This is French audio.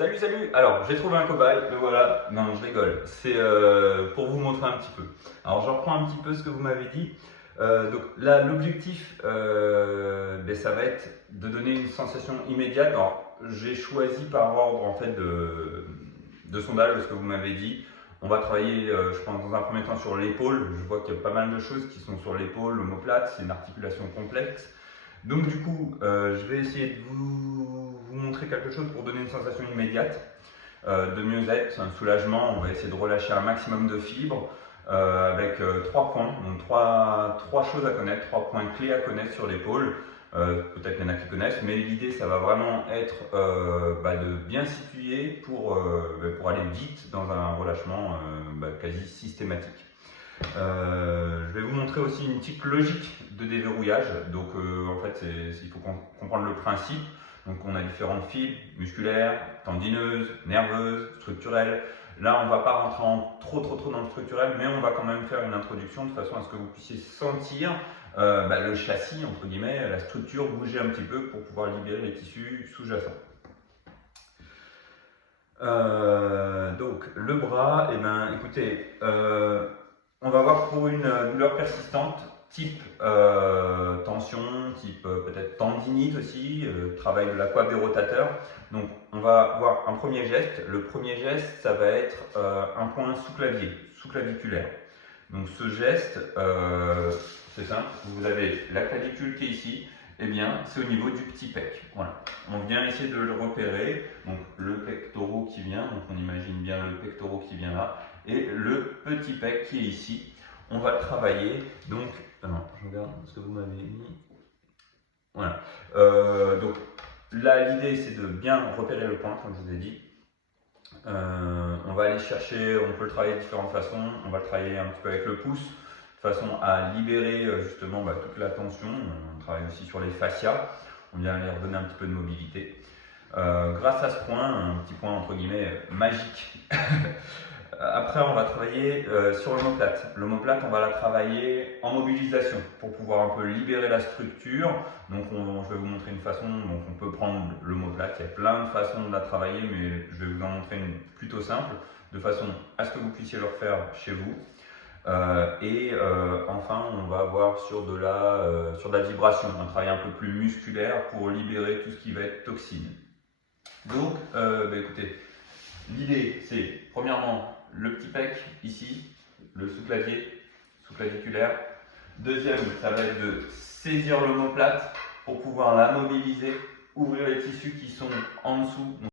Salut, salut! Alors, j'ai trouvé un cobaye, le voilà. Non, je rigole. C'est pour vous montrer un petit peu. Alors, je reprends un petit peu ce que vous m'avez dit. Donc là, l'objectif, ça va être de donner une sensation immédiate. Alors, j'ai choisi par ordre en fait de sondage de ce que vous m'avez dit. On va travailler, je pense, dans un premier temps sur l'épaule. Je vois qu'il y a pas mal de choses qui sont sur l'épaule, l'omoplate, c'est une articulation complexe. Donc du coup, je vais essayer de vous montrer quelque chose pour donner une sensation immédiate de mieux-être, un soulagement. On va essayer de relâcher un maximum de fibres avec 3 points, donc trois choses à connaître, 3 points clés à connaître sur l'épaule. Peut-être qu'il y en a qui connaissent, mais l'idée ça va vraiment être de bien situer pour aller vite dans un relâchement quasi systématique. Je vais vous montrer aussi une petite logique de déverrouillage. Donc en fait, il faut comprendre le principe. Donc on a différentes fibres musculaires, tendineuses, nerveuses, structurelles. Là, on ne va pas rentrer trop dans le structurel, mais on va quand même faire une introduction de façon à ce que vous puissiez sentir le châssis, entre guillemets, la structure bouger un petit peu pour pouvoir libérer les tissus sous-jacents. Donc le bras, écoutez, on va voir pour une douleur persistante, type tension, type peut-être tendinite aussi, travail de la coiffe des rotateurs. Donc on va voir un premier geste. Le premier geste, ça va être un point sous-clavier, sous-claviculaire. Donc ce geste, c'est simple, vous avez la clavicule qui est ici, c'est au niveau du petit pec. Voilà. On vient essayer de le repérer, donc le pectoral qui vient, donc on imagine bien le pectoral qui vient là, et le petit pec qui est ici. On va le travailler, donc, je regarde ce que vous m'avez mis. Voilà. Donc là, l'idée c'est de bien repérer le point, comme je vous ai dit. On va aller chercher, on peut le travailler de différentes façons. On va le travailler un petit peu avec le pouce, de façon à libérer justement toute la tension. On travaille aussi sur les fascias, on vient aller redonner un petit peu de mobilité. Grâce à ce point, un petit point entre guillemets magique. Après, on va travailler sur l'omoplate. L'omoplate, on va la travailler en mobilisation pour pouvoir un peu libérer la structure. Donc, je vais vous montrer une façon. Donc, on peut prendre l'omoplate. Il y a plein de façons de la travailler, mais je vais vous en montrer une plutôt simple, de façon à ce que vous puissiez le refaire chez vous. Enfin, on va avoir sur de la vibration, un travail un peu plus musculaire pour libérer tout ce qui va être toxine. Donc, écoutez, l'idée c'est premièrement le petit pec ici, le sous-clavier, sous-claviculaire. Deuxième, ça va être de saisir l'omoplate pour pouvoir la mobiliser, ouvrir les tissus qui sont en dessous.